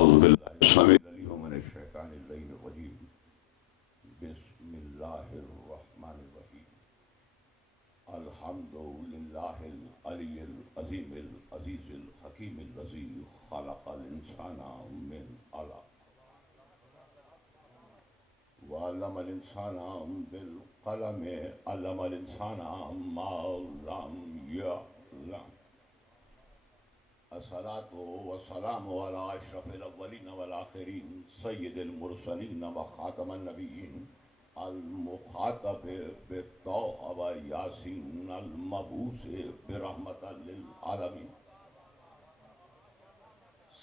اعوذ باللہ السمیع العلیم من الشیطان الرجیم بسم اللہ الرحمن الرحیم الحمد للہ العلی العظیم العزیز الحکیم الذی خلق الانسان من علق وعلم الانسان بالقلم علم الانسان ما لم يعلم الصلاة والسلام على اشرف الاولین والآخرین سید المرسلین وخاتم النبیین المخاطب بالطه ویاسین المبعوث برحمۃ للعالمین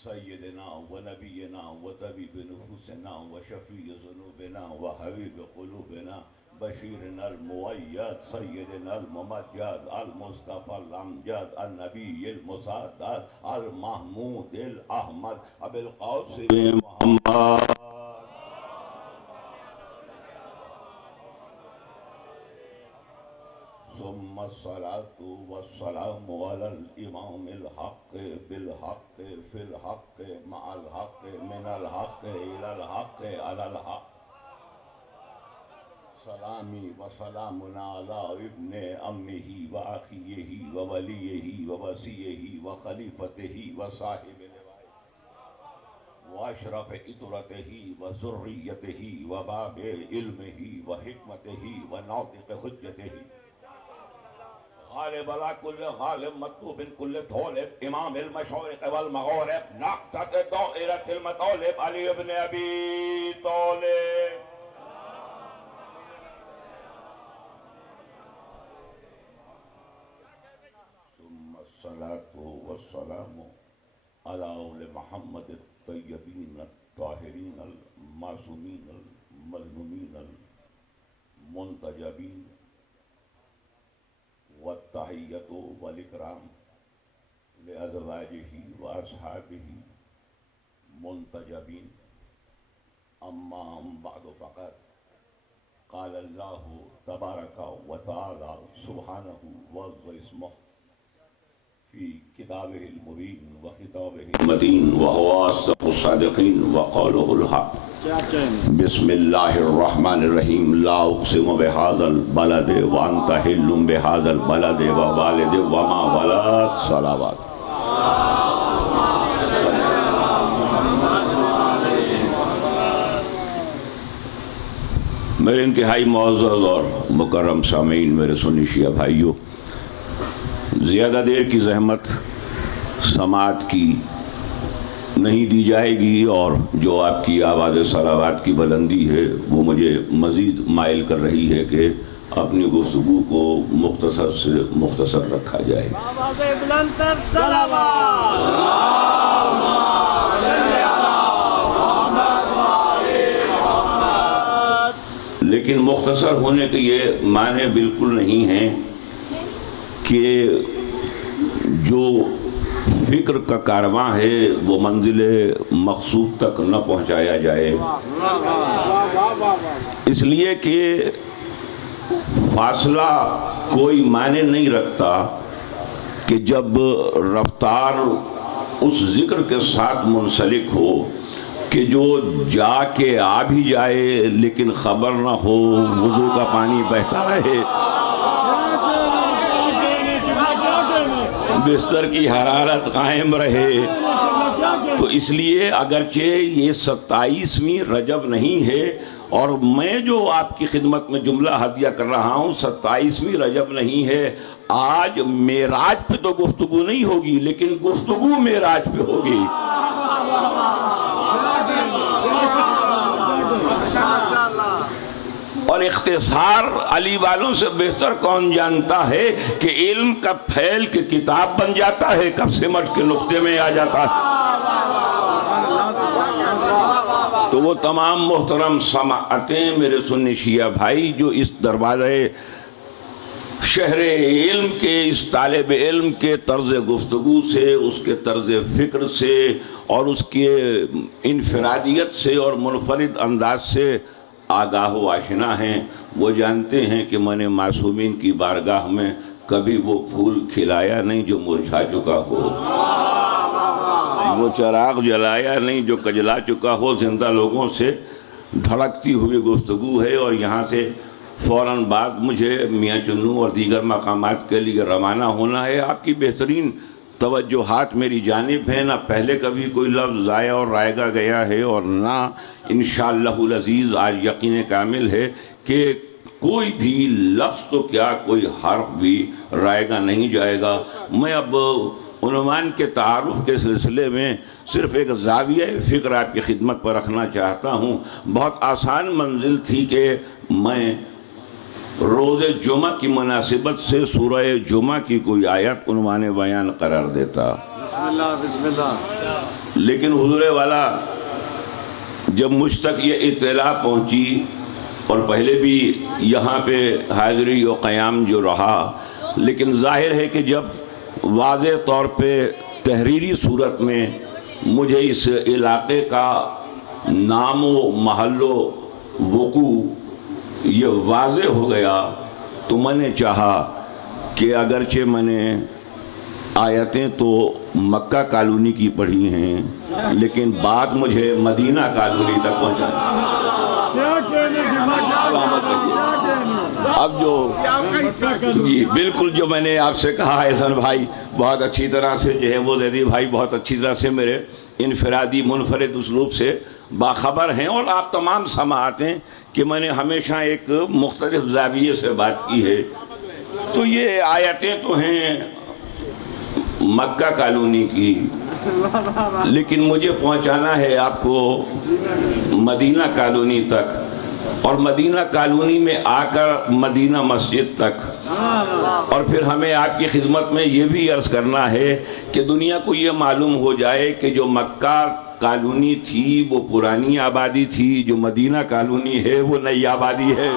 سیدنا و نبینا و طبیب نفوسنا و شفیع ذنوبنا و حبیب قلوبنا بشیرنا المؤید سیدنا الممجد المصطفى الامجد النبی المصدق المحمود الاحمد ابی القاسم محمد ثم الصلاة والسلام على الإمام الحق بالحق في الحق مع الحق من الحق إلى الحق على الحق سلامي وسلامنا على ابن أمه وأخيه ووليه ووصيه وخليفته وصاحب واشرف اطرته وذريته وباب علمه وحكمته وناطق حجته غالب على كل غالب مطلوب كل طالب امام المشارق والمغارب نقطة دائرة المطالب علي بن ابي طالب ثم الصلاة والسلام على آل محمد الطيبين الطاهرين المعصومين المظلومين المنتجبين والتحیۃ والاکرام لازواجہ واصحابہ منتجبین اما بعد فقط قال اللہ تبارک وتعالی سبحانہ وعز اسمہ فی کتابہ المبین وخطابہ المتین وہو اصدق الصادقین وقولہ الحق بسم اللہ الرحمن الرحیم لا اقسم بہذا البلد وانت حل بہذا البلد ووالد وما ولد صلوات میرے انتہائی معزز اور مکرم سامعین، میرے سنی شیعہ بھائیوں، زیادہ دیر کی زحمت سماعت کی نہیں دی جائے گی، اور جو آپ کی آواز صلوات کی بلندی ہے وہ مجھے مزید مائل کر رہی ہے کہ اپنی گفتگو کو مختصر سے مختصر رکھا جائے۔ لیکن مختصر ہونے کے یہ معنی بالکل نہیں ہیں کہ جو فکر کا کارواں ہے وہ منزل مقصود تک نہ پہنچایا جائے، اس لیے کہ فاصلہ کوئی معنی نہیں رکھتا کہ جب رفتار اس ذکر کے ساتھ منسلک ہو کہ جو جا کے آ بھی جائے لیکن خبر نہ ہو، وضو کا پانی بہتا رہے، بستر کی حرارت قائم رہے۔ تو اس لیے اگرچہ یہ 27ویں رجب نہیں ہے، اور میں جو آپ کی خدمت میں جملہ ہدیہ کر رہا ہوں 27ویں رجب نہیں ہے، آج معراج پہ تو گفتگو نہیں ہوگی لیکن گفتگو معراج پہ ہوگی۔ اور اختصار علی والوں سے بہتر کون جانتا ہے کہ علم کب پھیل کے کتاب بن جاتا ہے، کب سمٹ کے نقطے میں آ جاتا ہے۔ تو وہ تمام محترم سماعتیں میرے سنی شیعہ بھائی جو اس دروازے شہر علم کے، اس طالب علم کے طرز گفتگو سے، اس کے طرز فکر سے اور اس کے انفرادیت سے اور منفرد انداز سے آگاہ و آشنا ہیں، وہ جانتے ہیں کہ میں نے معصومین کی بارگاہ میں کبھی وہ پھول کھلایا نہیں جو مرجھا چکا ہو۔ وہ چراغ جلایا نہیں جو کجلا چکا ہو. زندہ لوگوں سے دھڑکتی ہوئی گفتگو ہے اور یہاں سے فوراً بعد مجھے میاں چنوں اور دیگر مقامات کے لیے روانہ ہونا ہے. آپ کی بہترین توجہات میری جانب ہیں. نہ پہلے کبھی کوئی لفظ ضائع اور رائگا گیا ہے اور نہ انشاءاللہ العزیز آج یقین کامل ہے کہ کوئی بھی لفظ تو کیا کوئی حرف بھی رائگا نہیں جائے گا. میں اب عنوان کے تعارف کے سلسلے میں صرف ایک زاویہ فکر آپ کی خدمت پر رکھنا چاہتا ہوں. بہت آسان منزل تھی کہ میں روز جمعہ کی مناسبت سے سورہ جمعہ کی کوئی آیت عنوان بیان قرار دیتا. بسم اللہ. لیکن حضور والا جب مجھ تک یہ اطلاع پہنچی اور پہلے بھی یہاں پہ حاضری و قیام جو رہا, لیکن ظاہر ہے کہ جب واضح طور پہ تحریری صورت میں مجھے اس علاقے کا نام و محل و وقوع یہ واضح ہو گیا تو میں نے چاہا کہ اگرچہ میں نے آیتیں تو مکہ کالونی کی پڑھی ہیں لیکن بات مجھے مدینہ کالونی تک پہنچا. اب جو جی بالکل جو میں نے آپ سے کہا احسن بھائی بہت اچھی طرح سے جو ہے وہ زیدی بھائی بہت اچھی طرح سے میرے انفرادی منفرد اسلوب سے باخبر ہیں اور آپ تمام سماعت ہیں کہ میں نے ہمیشہ ایک مختلف زاویے سے بات کی ہے. تو یہ آیتیں تو ہیں مکہ کالونی کی, لیکن مجھے پہنچانا ہے آپ کو مدینہ کالونی تک اور مدینہ کالونی میں آ کر مدینہ مسجد تک. اور پھر ہمیں آپ کی خدمت میں یہ بھی عرض کرنا ہے کہ دنیا کو یہ معلوم ہو جائے کہ جو مکہ کالونی تھی وہ پرانی آبادی تھی, جو مدینہ کالونی ہے وہ نئی آبادی ہے.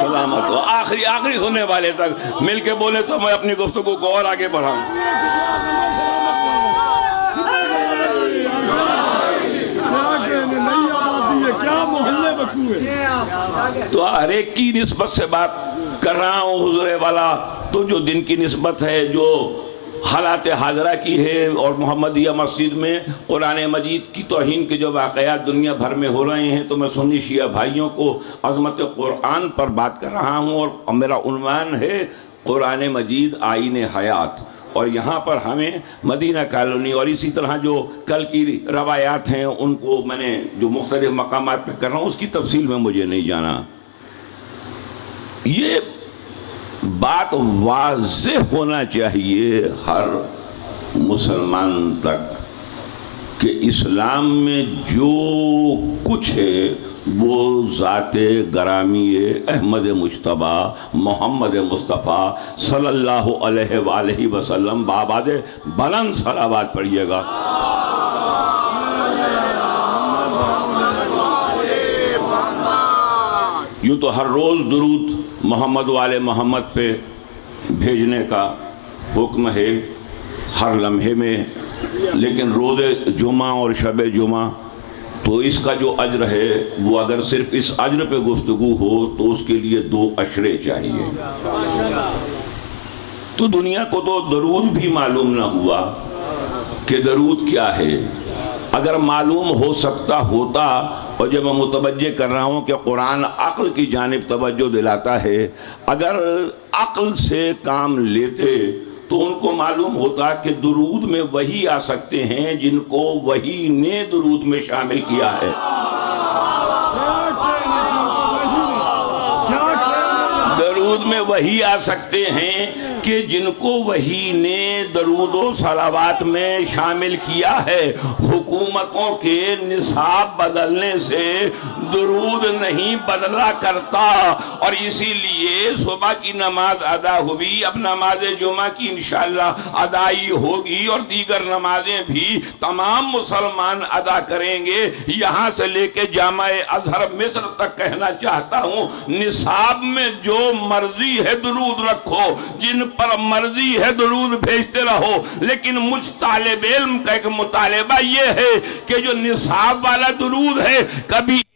سلامت ہو. آخری سننے والے تک مل کے بولے تو میں اپنی گفتگو کو اور آگے بڑھاؤں. تو ہر ایک کی نسبت سے بات کر رہا ہوں حضور والا. تو جو دن کی نسبت ہے, جو حالات حاضرہ کی ہے اور محمدیہ مسجد میں قرآن مجید کی توہین کے جو واقعات دنیا بھر میں ہو رہے ہیں, تو میں سنی شیعہ بھائیوں کو عظمت قرآن پر بات کر رہا ہوں اور میرا عنوان ہے قرآن مجید آئین حیات. اور یہاں پر ہمیں مدینہ کالونی اور اسی طرح جو کل کی روایات ہیں ان کو میں نے جو مختلف مقامات پہ کر رہا ہوں اس کی تفصیل میں مجھے نہیں جانا. یہ بات واضح ہونا چاہیے ہر مسلمان تک کہ اسلام میں جو کچھ ہے وہ ذات گرامی احمد مجتبیٰ محمد مصطفیٰ صلی اللہ علیہ وآلہ وسلم بآباد بلند صلوات پڑھیے گا. یوں تو ہر روز درود محمد والے محمد پہ بھیجنے کا حکم ہے ہر لمحے میں, لیکن روز جمعہ اور شب جمعہ تو اس کا جو اجر ہے وہ اگر صرف اس اجر پہ گفتگو ہو تو اس کے لیے 2 اشرے چاہیے. تو دنیا کو تو درود بھی معلوم نہ ہوا کہ درود کیا ہے. اگر معلوم ہو سکتا ہوتا, اور جب میں متوجہ کر رہا ہوں کہ قرآن عقل کی جانب توجہ دلاتا ہے, اگر عقل سے کام لیتے تو ان کو معلوم ہوتا کہ درود میں وہی آ سکتے ہیں جن کو وہی نے درود میں شامل کیا ہے. درود میں وہی آ سکتے ہیں کہ جن کو وہی نے درود و صلوات میں شامل کیا ہے. حکومتوں کے نصاب بدلنے سے درود نہیں بدلا کرتا, اور اسی لیے صبح کی نماز ادا ہوئی, اب نماز جمعہ کی انشاءاللہ ادائی ہوگی اور دیگر نمازیں بھی تمام مسلمان ادا کریں گے. یہاں سے لے کے جامع ازہر مصر تک کہنا چاہتا ہوں, نصاب میں جو مرضی ہے درود رکھو, جن پر مرضی ہے درود بھیجتے رہو, لیکن مجھ طالب علم کا ایک مطالبہ یہ ہے کہ جو نصاب والا درود ہے کبھی ایک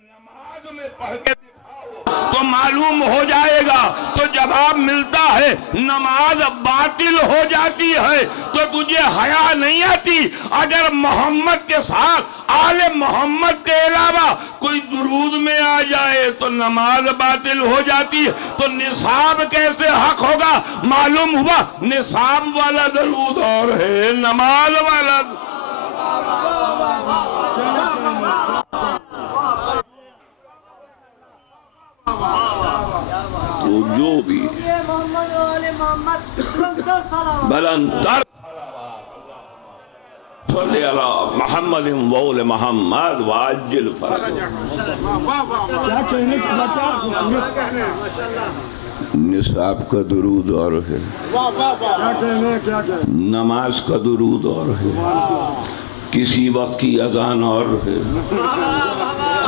نماز میں پڑھ کے دکھاؤ, تو معلوم ہو جائے گا۔ تو جواب ملتا ہے نماز باطل ہو جاتی ہے تو تجھے حیا نہیں آتی؟ اگر محمد کے ساتھ آل محمد کے علاوہ کوئی درود میں آ جائے تو نماز باطل ہو جاتی ہے، تو نصاب کیسے حق ہوگا؟ معلوم ہوا نصاب والا درود اور ہے، نماز والا تو جو بھی بلندر صلی علی محمد وول محمد واجل فرج۔ نصاب کا درود اور ہے، نماز کا درود اور ہے، کسی وقت کی اذان اور ہے،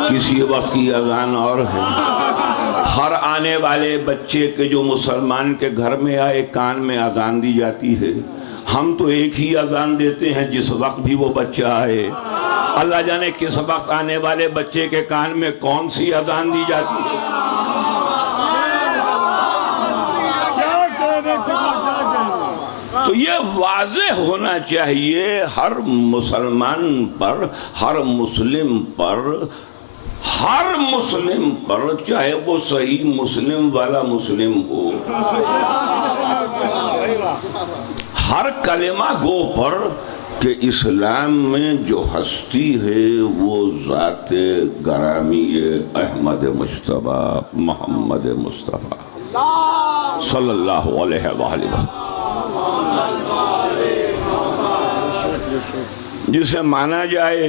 کسی وقت کی اذان اور ہے۔ ہر آنے والے بچے کے جو مسلمان کے گھر میں آئے کان میں اذان دی جاتی ہے۔ ہم تو ایک ہی اذان دیتے ہیں جس وقت بھی وہ بچہ آئے، اللہ جانے کس وقت آنے والے بچے کے کان میں کون سی اذان دی جاتی ہے۔ تو یہ واضح ہونا چاہیے ہر مسلمان پر، ہر مسلم پر، چاہے وہ صحیح مسلم والا مسلم ہو، ہر کلمہ گو پر کہ اسلام میں جو ہستی ہے وہ ذات گرامی احمد مجتبیٰ محمد مصطفیٰ صلی اللہ علیہ وآلہ وسلم، جسے مانا جائے۔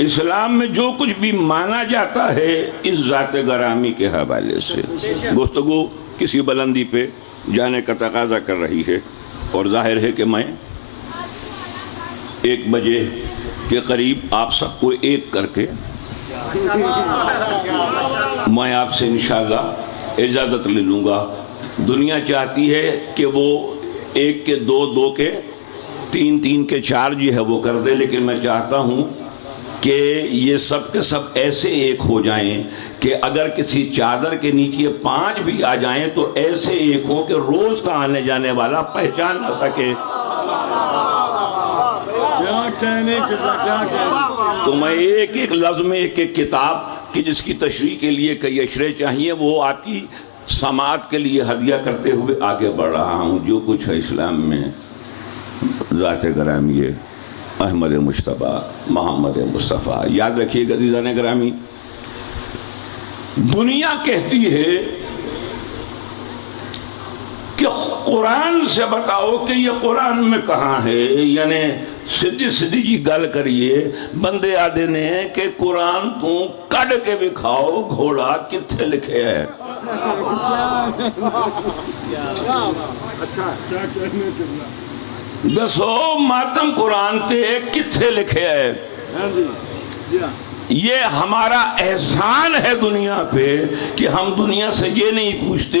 اسلام میں جو کچھ بھی مانا جاتا ہے اس ذات گرامی کے حوالے سے۔ گفتگو کسی بلندی پہ جانے کا تقاضا کر رہی ہے، اور ظاہر ہے کہ میں 1 بجے کے قریب آپ سب کو ایک کر کے میں آپ سے انشاءاللہ اجازت لے لوں گا۔ دنیا چاہتی ہے کہ وہ 1 کے 2، 2 کے 3، 3 کے 4 جو ہے وہ کر دے، لیکن میں چاہتا ہوں کہ یہ سب کے سب ایسے ایک ہو جائیں کہ اگر کسی چادر کے نیچے 5 بھی آ جائیں تو ایسے ایک ہو کہ روز کا آنے جانے والا پہچان نہ سکے۔ تو میں ایک لفظ میں ایک کتاب کی جس کی تشریح کے لیے کئی اشرے چاہیے وہ آپ کی سماعت کے لیے ہدیہ کرتے ہوئے آگے بڑھ رہا ہوں۔ جو کچھ ہے اسلام میں ذات گرامی احمد مجتبیٰ محمد مصطفیٰ، یاد رکھیے گا عزیزان گرامی، دنیا کہتی ہے کہ قرآن سے بتاؤ کہ یہ قرآن میں کہاں ہے، یعنی سیدھی سیدھی جی گل کریے۔ بندے آدھے نے کہ قرآن تو کڈ کے بھی کھاؤ، گھوڑا کتھے لکھے ہے؟ دسو ماتم قرآن تے کتھے لکھے ہے؟ یہ ہمارا احسان ہے دنیا پہ کہ ہم دنیا سے یہ نہیں پوچھتے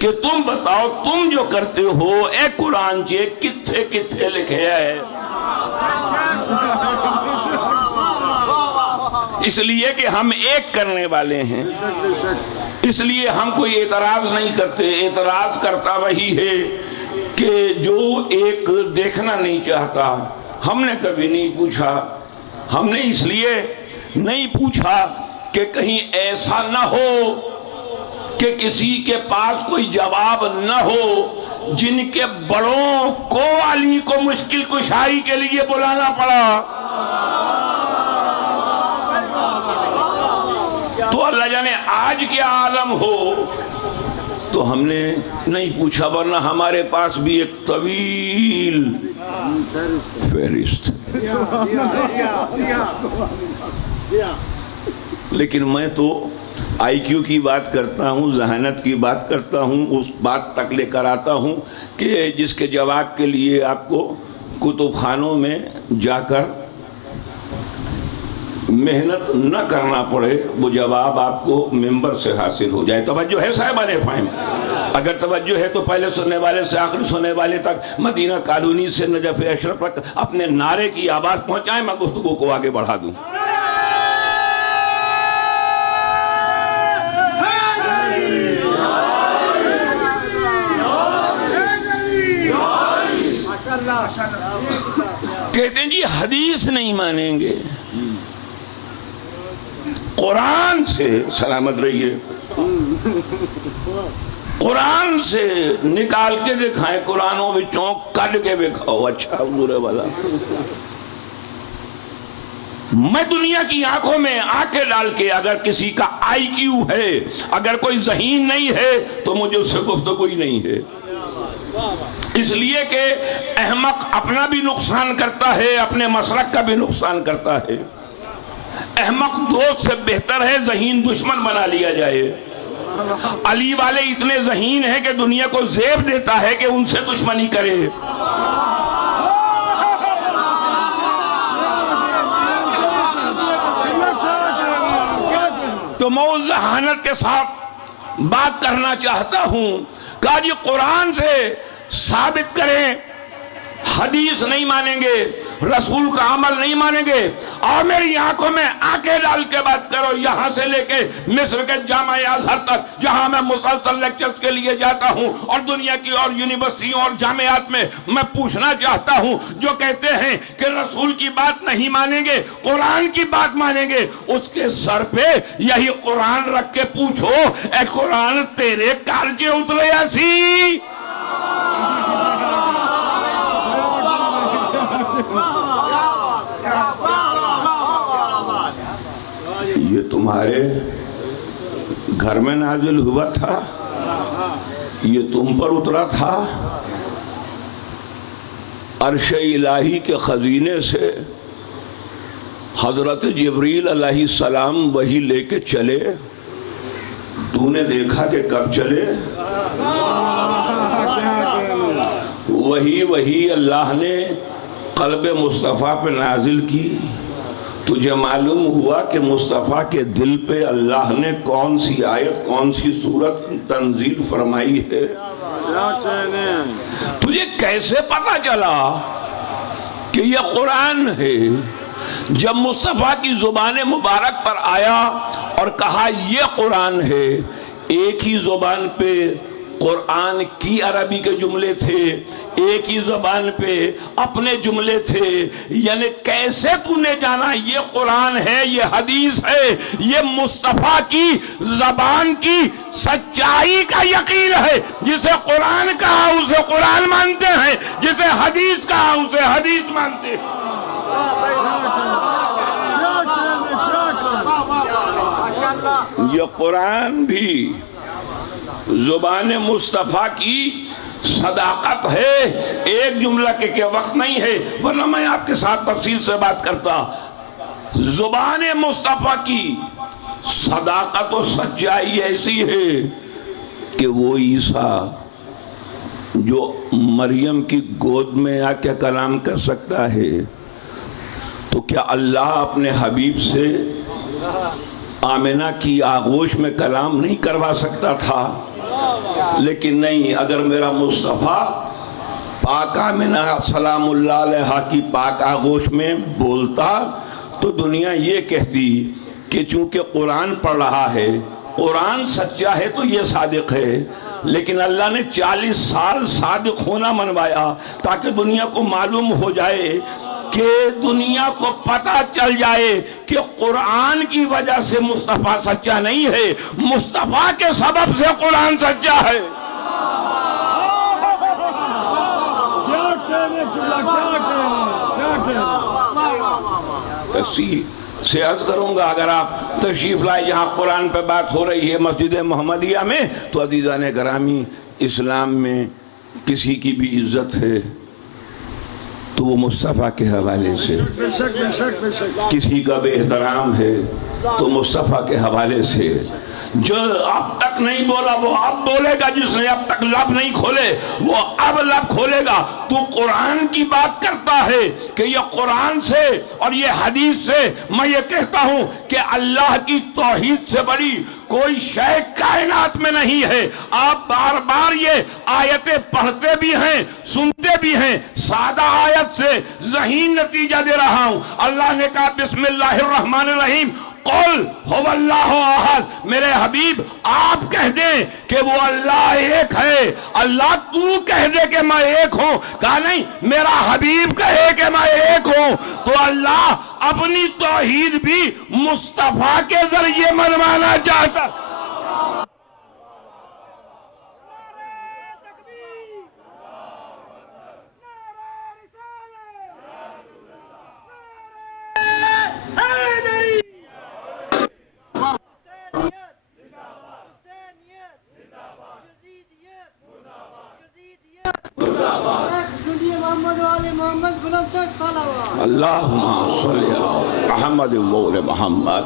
کہ تم بتاؤ تم جو کرتے ہو اے قرآن چے کتھے کتھے لکھے ہے۔ اس لیے کہ ہم ایک کرنے والے ہیں، اس لیے ہم کوئی اعتراض نہیں کرتے۔ اعتراض کرتا وہی ہے کہ جو ایک دیکھنا نہیں چاہتا۔ ہم نے کبھی نہیں پوچھا، ہم نے اس لیے نہیں پوچھا کہ کہیں ایسا نہ ہو کہ کسی کے پاس کوئی جواب نہ ہو جن کے بڑوں کو علی کو مشکل کشائی کے لیے بلانا پڑا۔ تو اللہ جانے آج کیا عالم ہو، تو ہم نے نہیں پوچھا، ورنہ ہمارے پاس بھی ایک طویل فہرست۔ لیکن میں تو آئی کیو کی بات کرتا ہوں، ذہانت کی بات کرتا ہوں، اس بات تک لے کر آتا ہوں کہ جس کے جواب کے لیے آپ کو کتب خانوں میں جا کر محنت نہ کرنا پڑے، وہ جواب آپ کو ممبر سے حاصل ہو جائے۔ توجہ ہے صاحبان فہم؟ اگر توجہ ہے تو پہلے سننے والے سے آخری سننے والے تک، مدینہ کالونی سے نجف اشرف تک اپنے نعرے کی آواز پہنچائیں، میں گفتگو کو آگے بڑھا دوں۔ کہتے ہیں جی حدیث نہیں مانیں گے، قرآن سے سلامت رہیے، قرآن سے نکال کے دکھائیں، قرآنوں وچوں کڈ کے دکھاؤ۔ اچھا حضور والا، میں دنیا کی آنکھوں میں آنکھیں ڈال کے اگر کسی کا آئی کیو ہے، اگر کوئی ذہین نہیں ہے تو مجھے اس سے گفتگو ہی نہیں ہے، اس لیے کہ احمق اپنا بھی نقصان کرتا ہے، اپنے مسلک کا بھی نقصان کرتا ہے۔ احمق دوست سے بہتر ہے ذہین دشمن بنا لیا جائے۔ علی والے اتنے ذہین ہیں کہ دنیا کو زیب دیتا ہے کہ ان سے دشمنی کرے۔ تو میں اس ذہانت کے ساتھ بات کرنا چاہتا ہوں کہ آج یہ قرآن سے ثابت کریں، حدیث نہیں مانیں گے، رسول کا عمل نہیں مانیں گے، اور میری آنکھوں میں آنکھیں ڈال کے بات کرو، یہاں سے لے کے مصر کے جامعہ ازہر تک جہاں میں مسلسل لیکچرز کے لیے جاتا ہوں، اور دنیا کی اور یونیورسٹیوں اور جامعات میں میں پوچھنا چاہتا ہوں، جو کہتے ہیں کہ رسول کی بات نہیں مانیں گے، قرآن کی بات مانیں گے، اس کے سر پہ یہی قرآن رکھ کے پوچھو، اے قرآن تیرے کارجے اترے ایسی؟ یہ تمہارے گھر میں نازل ہوا تھا، یہ تم پر اترا تھا، عرش الہی کے خزینے سے حضرت جبریل علیہ السلام وہی لے کے چلے، تو نے دیکھا کہ کب چلے؟ وہی اللہ نے قلب مصطفیٰ پہ نازل کی، تجھے معلوم ہوا کہ مصطفیٰ کے دل پہ اللہ نے کون سی آیت، کون سی سورت تنزیل فرمائی ہے؟ تجھے کیسے پتا چلا کہ یہ قرآن ہے؟ جب مصطفیٰ کی زبان مبارک پر آیا اور کہا یہ قرآن ہے، ایک ہی زبان پہ قرآن کی عربی کے جملے تھے، ایک ہی زبان پہ اپنے جملے تھے، یعنی کیسے تو نے جانا یہ قرآن ہے، یہ حدیث ہے، یہ مصطفیٰ کی زبان کی سچائی کا یقین ہے؟ جسے قرآن کہا اسے قرآن مانتے ہیں، جسے حدیث کہا اسے حدیث مانتے ہیں۔ یہ قرآن بھی زبان مصطفیٰ کی صداقت ہے، ایک جملہ کے وقت نہیں ہے، ورنہ میں آپ کے ساتھ تفصیل سے بات کرتا۔ زبان مصطفیٰ کی صداقت و سچائی ایسی ہے کہ وہ عیسیٰ جو مریم کی گود میں آ کے کلام کر سکتا ہے، تو کیا اللہ اپنے حبیب سے آمنہ کی آغوش میں کلام نہیں کروا سکتا تھا؟ لیکن نہیں، اگر میرا مصطفیٰ پاک آمنہ سلام اللہ علیہ کی پاک آغوش میں بولتا تو دنیا یہ کہتی کہ چونکہ قرآن پڑھ رہا ہے، قرآن سچا ہے تو یہ صادق ہے۔ لیکن اللہ نے 40 سال صادق ہونا منوایا تاکہ دنیا کو معلوم ہو جائے، کہ دنیا کو پتہ چل جائے کہ قرآن کی وجہ سے مصطفیٰ سچا نہیں ہے، مصطفیٰ کے سبب سے قرآن سچا ہے۔ تفصیل سے عرض کروں گا، اگر آپ تشریف لائے جہاں قرآن پہ بات ہو رہی ہے مسجد محمدیہ میں، تو عزیزان گرامی، اسلام میں کسی کی بھی عزت ہے تو وہ مصطفیٰ کے حوالے سے، کسی کا بے احترام ہے تو مصطفیٰ کے حوالے سے۔ جو اب تک نہیں بولا وہ اب بولے گا، جس نے اب تک لب نہیں کھولے وہ اب لب کھولے گا۔ تو قرآن کی بات کرتا ہے کہ یہ قرآن سے اور یہ حدیث سے، میں یہ کہتا ہوں کہ اللہ کی توحید سے بڑی کوئی شے کائنات میں نہیں ہے۔ آپ بار بار یہ آیتیں پڑھتے بھی ہیں، سنتے بھی ہیں، سادہ آیت سے ذہین نتیجہ دے رہا ہوں۔ اللہ نے کہا بسم اللہ الرحمن الرحیم، قل هو اللہ احد، میرے حبیب آپ کہہ دیں کہ وہ اللہ ایک ہے۔ اللہ تو کہہ دے کہ میں ایک ہوں، کہا نہیں میرا حبیب کہے کہ میں ایک ہوں۔ تو اللہ اپنی توحید بھی مصطفیٰ کے ذریعے منوانا چاہتا۔ اللہم صلی علی محمد و محمد۔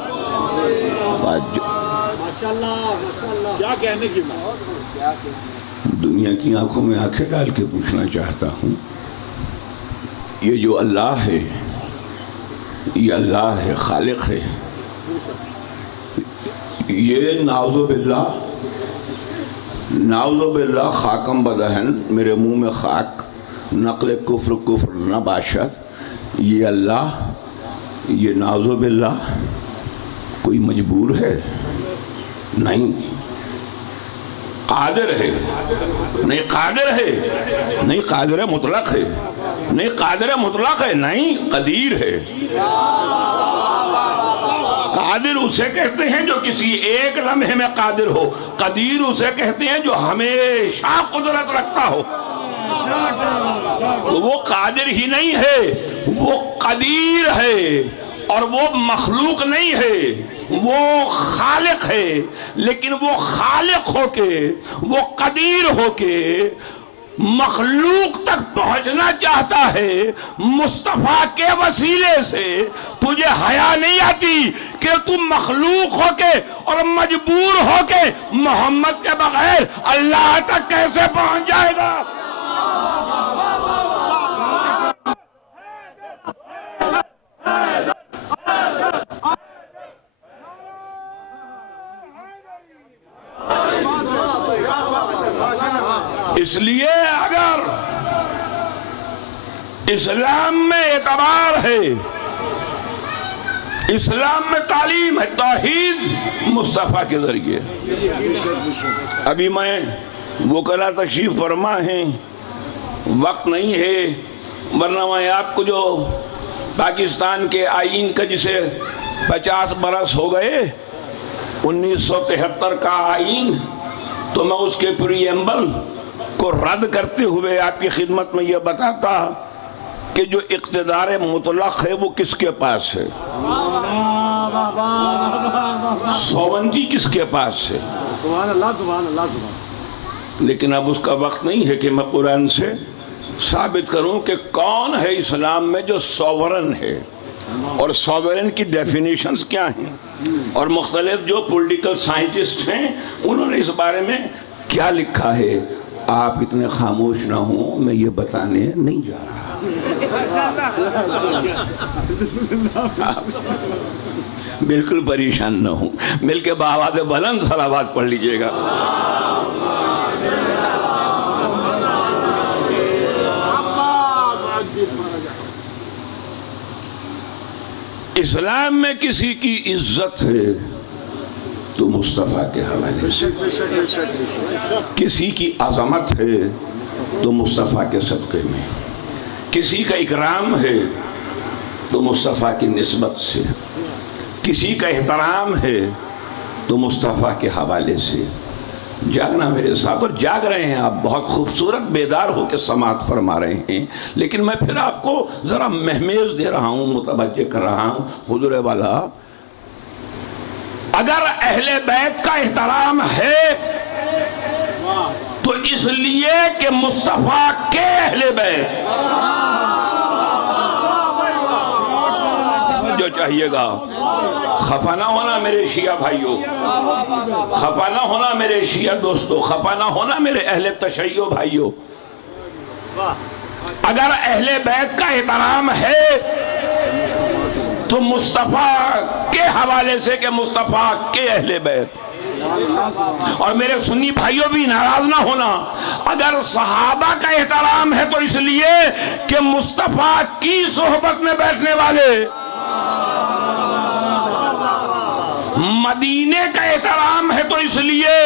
کیا کہنے کی بات؟ دنیا کی آنکھوں میں آنکھیں ڈال کے پوچھنا چاہتا ہوں، یہ جو اللہ ہے، یہ اللہ ہے، خالق ہے، یہ نعوذ باللہ خاکم بدہن، میرے منہ میں خاک، نقل کفر نہ باشد، یہ اللہ، یہ نعوذ باللہ کوئی مجبور ہے؟ نہیں، قادر ہے، نہیں قادر ہے، نہیں قادر مطلق ہے، نہیں قادر مطلق ہے، نہیں قدیر ہے۔ قادر اسے کہتے ہیں جو کسی ایک لمحے میں قادر ہو، قدیر اسے کہتے ہیں جو ہمیشہ قدرت رکھتا ہو۔ وہ قادر ہی نہیں ہے، وہ قدیر ہے، اور وہ مخلوق نہیں ہے، وہ خالق ہے۔ لیکن وہ خالق ہو کے، وہ قدیر ہو کے مخلوق تک پہنچنا چاہتا ہے مصطفیٰ کے وسیلے سے۔ تجھے حیا نہیں آتی کہ تم مخلوق ہو کے اور مجبور ہو کے محمد کے بغیر اللہ تک کیسے پہنچ جائے گا؟ اس لیے اگر اسلام میں اعتبار ہے، اسلام میں تعلیم ہے، توحید مصطفیٰ کے ذریعے۔ ابھی میں وکلا تشریف فرما ہیں، وقت نہیں ہے، ورنہ میں آپ کو جو پاکستان کے آئین کا جسے 50 برس ہو گئے، 1973 کا آئین، تو میں اس کے پریمبل کو رد کرتے ہوئے آپ کی خدمت میں یہ بتاتا کہ جو اقتدار مطلق ہے وہ کس کے پاس ہے، سوونتی کس کے پاس ہے۔ سبحان اللہ، سبحان اللہ، سبحان۔ لیکن اب اس کا وقت نہیں ہے کہ میں قرآن سے ثابت کروں کہ کون ہے اسلام میں جو سوورن ہے، اور سوورن کی ڈیفینیشنز کیا ہیں، اور مختلف جو پولیٹیکل سائنٹسٹ ہیں انہوں نے اس بارے میں کیا لکھا ہے۔ آپ اتنے خاموش نہ ہوں، میں یہ بتانے نہیں جا رہا۔ بالکل پریشان نہ ہوں، مل کے بآواز بلند صلوات پڑھ لیجئے گا۔ اسلام میں کسی کی عزت ہے تو مصطفیٰ کے حوالے سے، کسی کی عظمت ہے تو مصطفیٰ کے صدقے میں، کسی کا اکرام ہے تو مصطفیٰ کی نسبت سے، کسی کا احترام ہے تو مصطفیٰ کے حوالے سے۔ جاگنا میرے ساتھ، اور جاگ رہے ہیں آپ، بہت خوبصورت بیدار ہو کے سماعت فرما رہے ہیں، لیکن میں پھر آپ کو ذرا مہمیز دے رہا ہوں، متوجہ کر رہا ہوں۔ حضور والا، اگر اہل بیت کا احترام ہے تو اس لیے کہ مصطفیٰ کے اہل بیت، جو چاہیے گا، خفا نہ ہونا میرے شیعہ بھائیوں، خفا نہ ہونا میرے شیعہ دوستوں، خفا نہ ہونا میرے اہل تشیع بھائیوں، اگر اہل بیت کا احترام ہے تو مصطفیٰ کے حوالے سے کہ مصطفیٰ کے اہل بیت۔ اور میرے سنی بھائیوں بھی ناراض نہ ہونا، اگر صحابہ کا احترام ہے تو اس لیے کہ مصطفیٰ کی صحبت میں بیٹھنے والے۔ مدینے کا احترام ہے تو اس لیے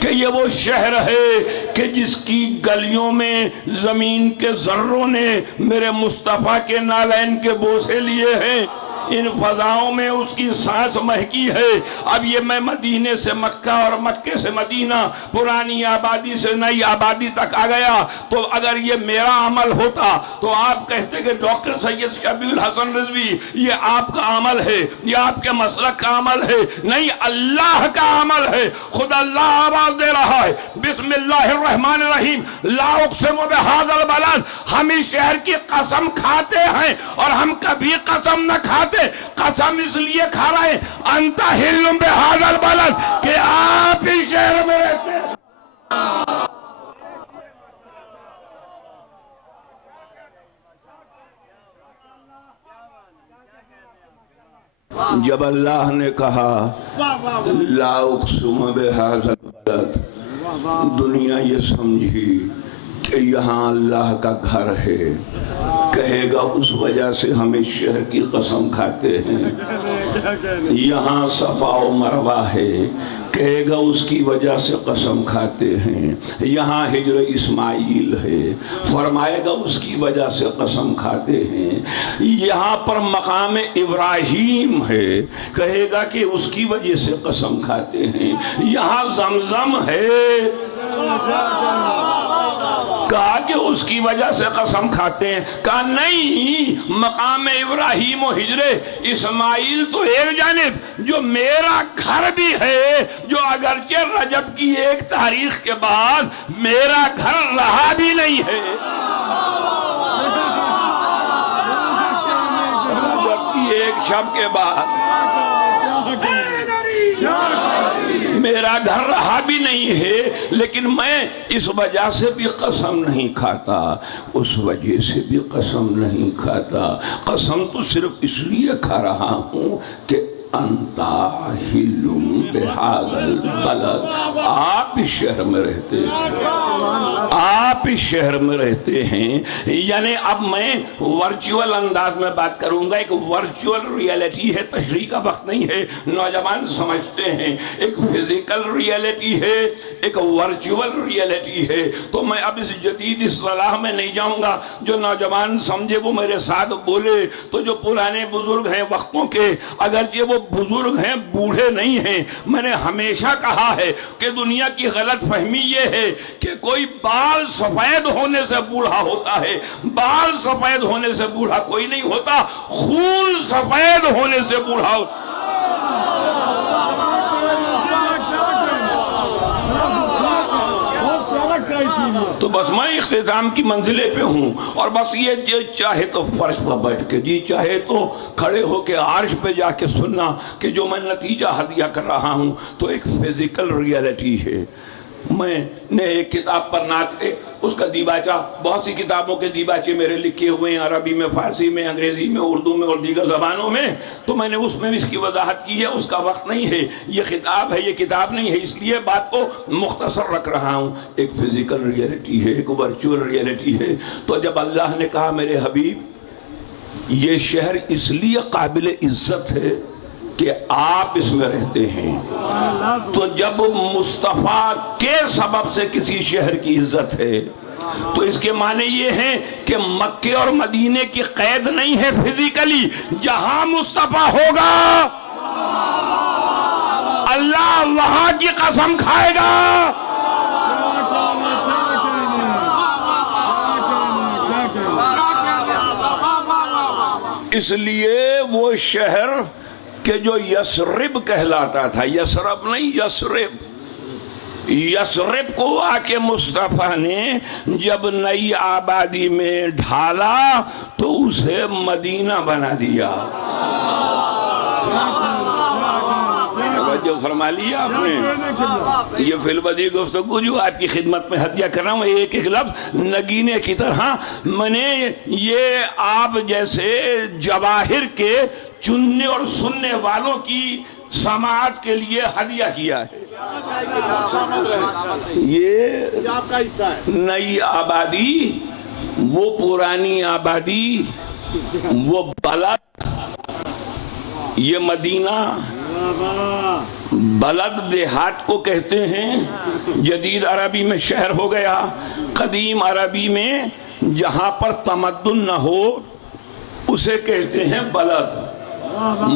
کہ یہ وہ شہر ہے کہ جس کی گلیوں میں زمین کے ذروں نے میرے مصطفیٰ کے نالین کے بوسے لیے ہیں، ان فضاؤں میں اس کی سانس مہکی ہے۔ اب یہ میں مدینے سے مکہ اور مکے سے مدینہ، پرانی آبادی سے نئی آبادی تک آ گیا، تو اگر یہ میرا عمل ہوتا تو آپ کہتے کہ ڈاکٹر سید شبیہ الحسن رضوی یہ آپ کا عمل ہے، یہ آپ کے مسلک کا عمل ہے۔ نہیں، اللہ کا عمل ہے۔ خود اللہ آواز دے رہا ہے، بسم اللہ الرحمن الرحیم، لا اقسم بہذا البلد، ہم اس شہر کی قسم کھاتے ہیں اور ہم کبھی قسم نہ کھاتے، قسم اس لیے کھا رہے ہیں انت حل بہذا البلد کہ آپ اس شہر میں رہتے ہیں۔ جب اللہ نے کہا لا اقسم بہذا البلد، دنیا یہ سمجھی کہ یہاں اللہ کا گھر ہے، کہے گا اس وجہ سے ہم اس شہر کی قسم کھاتے ہیں۔ یہاں صفا و مروہ ہے، کہے گا اس کی وجہ سے قسم کھاتے ہیں۔ یہاں ہجر اسماعیل ہے، فرمائے گا اس کی وجہ سے قسم کھاتے ہیں۔ یہاں پر مقام ابراہیم ہے، کہے گا کہ اس کی وجہ سے قسم کھاتے ہیں۔ یہاں زمزم ہے، کہا کہ اس کی وجہ سے قسم کھاتے ہیں۔ کہا نہیں، مقام ابراہیم و ہجر اسماعیل تو ایک جانب، جو میرا گھر بھی ہے، جو اگرچہ رجب کی 1 تاریخ کے بعد میرا گھر رہا بھی نہیں ہے، رجب کی 1 شب کے بعد میرا گھر رہا بھی نہیں ہے، لیکن میں اس وجہ سے بھی قسم نہیں کھاتا، اس وجہ سے بھی قسم نہیں کھاتا۔ قسم تو صرف اس لیے کھا رہا ہوں کہ انتا حلم بہذا البلد، آپ اس شہر میں رہتے ہیں، آپ اس شہر میں رہتے ہیں۔ یعنی اب میں ورچوئل انداز میں بات کروں گا، ایک ورچوئل ریالٹی ہے، تشریح کا وقت نہیں ہے، نوجوان سمجھتے ہیں، ایک فزیکل ریالٹی ہے، ایک ورچوئل ریالٹی ہے۔ تو میں اب اس جدید اصطلاح میں نہیں جاؤں گا، جو نوجوان سمجھے وہ میرے ساتھ بولے۔ تو جو پرانے بزرگ ہیں وقتوں کے، اگرچہ وہ بزرگ ہیں، بوڑھے نہیں ہیں، میں نے ہمیشہ کہا ہے کہ دنیا کی غلط فہمی یہ ہے کہ کوئی بال سفید ہونے سے بوڑھا ہوتا ہے۔ بال سفید ہونے سے بوڑھا کوئی نہیں ہوتا، خون سفید ہونے سے بوڑھا ہوتا۔ تو بس میں اختتام کی منزلے پہ ہوں، اور بس یہ جی چاہے تو فرش پر بیٹھ کے، جی چاہے تو کھڑے ہو کے عرش پہ جا کے سننا کہ جو میں نتیجہ ہدیہ کر رہا ہوں تو ایک فزیکل ریالٹی ہے۔ میں نے ایک کتاب پر نعت ہے، اس کا دیباچہ، بہت سی کتابوں کے دیباچے میرے لکھے ہوئے ہیں، عربی میں، فارسی میں، انگریزی میں، اردو میں اور دیگر زبانوں میں، تو میں نے اس میں بھی اس کی وضاحت کی ہے۔ اس کا وقت نہیں ہے، یہ خطاب ہے، یہ کتاب نہیں ہے، اس لیے بات کو مختصر رکھ رہا ہوں۔ ایک فزیکل ریالٹی ہے، ایک ورچوئل ریالٹی ہے۔ تو جب اللہ نے کہا میرے حبیب یہ شہر اس لیے قابل عزت ہے کہ آپ اس میں رہتے ہیں، تو جب مصطفیٰ کے سبب سے کسی شہر کی عزت ہے تو اس کے معنی یہ ہیں کہ مکے اور مدینے کی قید نہیں ہے فزیکلی، جہاں مصطفیٰ ہوگا اللہ وہاں کی قسم کھائے گا۔ اس لیے وہ شہر کہ جو یسرب کہلاتا تھا، یسرب نہیں، یسرب، یسرب کو آ کے مصطفیٰ نے جب نئی آبادی میں ڈھالا تو اسے مدینہ بنا دیا۔ جو فرما لیا آپ نے، یہ فی البدیہہ گفتگو جو آپ کی خدمت میں ہدیہ کر رہا ہوں، ایک ایک لفظ نگینے کی طرح میں نے یہ آپ جیسے جواہر کے چننے اور سننے والوں کی سماعت کے لیے ہدیہ کیا ہے۔ یہ آپ کا حصہ ہے۔ نئی آبادی، وہ پرانی آبادی، وہ بلد، یہ مدینہ، بلد دیہات کو کہتے ہیں، جدید عربی میں شہر ہو گیا، قدیم عربی میں جہاں پر تمدن نہ ہو اسے کہتے ہیں بلد۔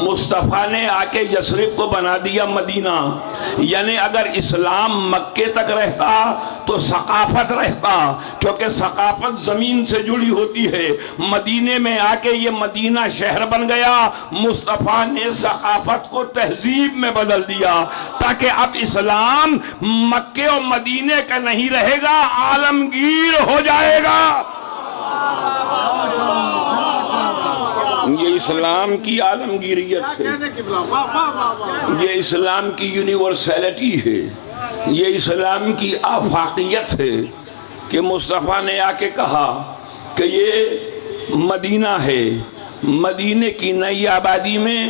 مصطفیٰ نے آ کے یثرب کو بنا دیا مدینہ، یعنی اگر اسلام مکے تک رہتا تو ثقافت رہتا، کیونکہ ثقافت زمین سے جڑی ہوتی ہے۔ مدینے میں آ کے یہ مدینہ شہر بن گیا، مصطفیٰ نے ثقافت کو تہذیب میں بدل دیا، تاکہ اب اسلام مکے اور مدینے کا نہیں رہے گا، عالمگیر ہو جائے گا۔ یہ اسلام کی عالمگیریت ہے، یہ اسلام کی یونیورسلٹی ہے، یہ اسلام کی آفاقیت ہے کہ مصطفیٰ نے آ کے کہا کہ یہ مدینہ ہے، مدینے کی نئی آبادی میں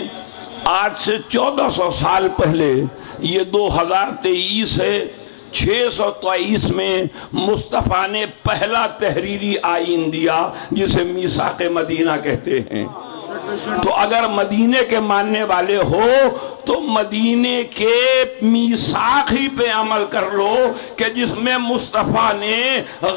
آج سے 1400 سال پہلے، یہ 2023 ہے، 623 میں مصطفیٰ نے پہلا تحریری آئین دیا جسے میثاق مدینہ کہتے ہیں۔ تو اگر مدینے کے ماننے والے ہو تو مدینے کے میثاق ہی پہ عمل کر لو کہ جس میں مصطفیٰ نے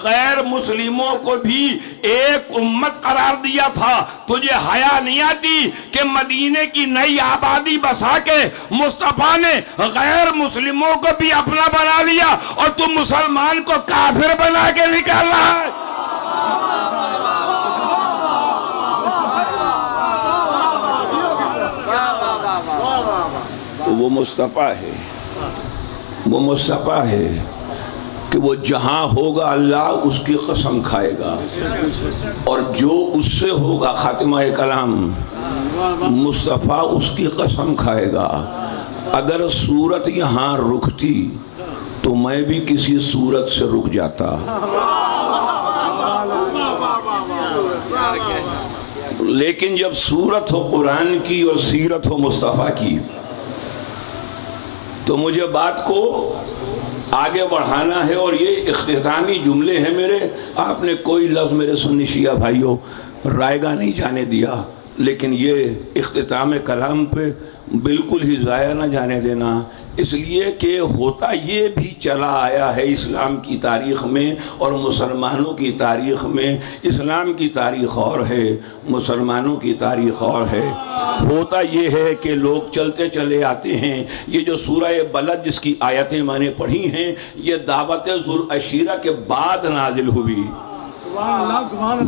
غیر مسلموں کو بھی ایک امت قرار دیا تھا۔ تجھے حیا نہیں آتی کہ مدینے کی نئی آبادی بسا کے مصطفیٰ نے غیر مسلموں کو بھی اپنا بنا لیا اور تم مسلمان کو کافر بنا کے نکال رہا ہے؟ وہ مصطفیٰ ہے، وہ مصطفیٰ ہے کہ وہ جہاں ہوگا اللہ اس کی قسم کھائے گا، اور جو اس سے ہوگا خاتمہ کلام مصطفیٰ اس کی قسم کھائے گا۔ اگر صورت یہاں رکتی تو میں بھی کسی صورت سے رک جاتا، لیکن جب صورت ہو قرآن کی اور سیرت ہو مصطفیٰ کی تو مجھے بات کو آگے بڑھانا ہے، اور یہ اختتامی جملے ہیں میرے۔ آپ نے کوئی لفظ میرے سنی شیعہ بھائیوں رائے گاہ نہیں جانے دیا، لیکن یہ اختتام کلام پہ بالکل ہی ضائع نہ جانے دینا، اس لیے کہ ہوتا یہ بھی چلا آیا ہے اسلام کی تاریخ میں اور مسلمانوں کی تاریخ میں۔ اسلام کی تاریخ اور ہے، مسلمانوں کی تاریخ اور ہے۔ ہوتا یہ ہے کہ لوگ چلتے چلے آتے ہیں۔ یہ جو سورہ بلد جس کی آیتیں میں نے پڑھی ہیں، یہ دعوت ذوالعشیرہ کے بعد نازل ہوئی۔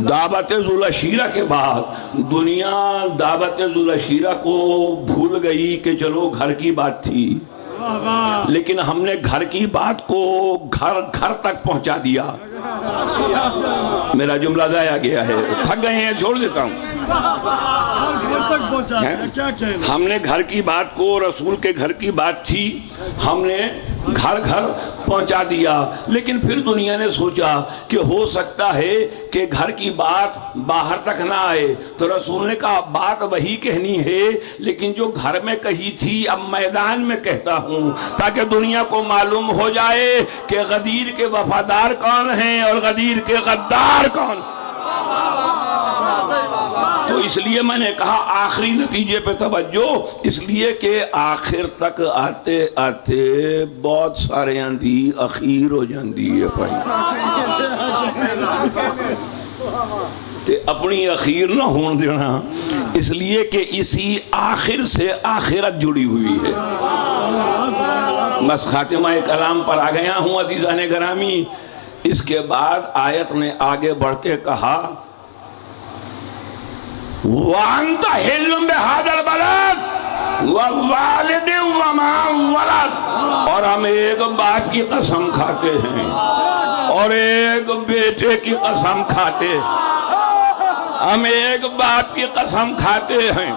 دعوت ذوالعشیرہ کے بعد دنیا دعوت ذوالعشیرہ کو بھول گئی کہ چلو گھر کی بات تھی، لیکن ہم نے گھر کی بات کو گھر تک پہنچا دیا۔ میرا جملہ ضائع گیا ہے، تھک گئے ہیں، چھوڑ دیتا ہوں۔ ہم نے گھر کی بات کو، رسول کے گھر کی بات تھی، ہم نے گھر پہنچا دیا، لیکن پھر دنیا نے سوچا کہ ہو سکتا ہے کہ گھر کی بات باہر تک نہ آئے، تو رسول نے کہا بات وہی کہنی ہے، لیکن جو گھر میں کہی تھی اب میدان میں کہتا ہوں، تاکہ دنیا کو معلوم ہو جائے کہ غدیر کے وفادار کون ہیں اور غدیر کے غدار کون۔ تو اس لیے میں نے کہا آخری نتیجے پہ توجہ، اس لیے کہ آخر تک آتے آتے بہت سارے اندھی اخیر ہو جاندی ہے بھائی، تے اپنی اخیر نہ ہون دینا، اس لیے کہ اسی آخر سے آخرت جڑی ہوئی ہے۔ بس خاتمہ کلام پر آ گیا ہوں عزیزان گرامی۔ اس کے بعد آیت نے آگے بڑھ کے کہا وَأَنْتَ حِلٌّ بِهَذَا الْبَلَدِ وَوَالِدٍ وَمَا وَلَدَ، اور ہم ایک باپ کی قسم کھاتے ہیں اور ایک بیٹے کی قسم کھاتے ہیں، ہم ایک باپ کی قسم کھاتے ہیں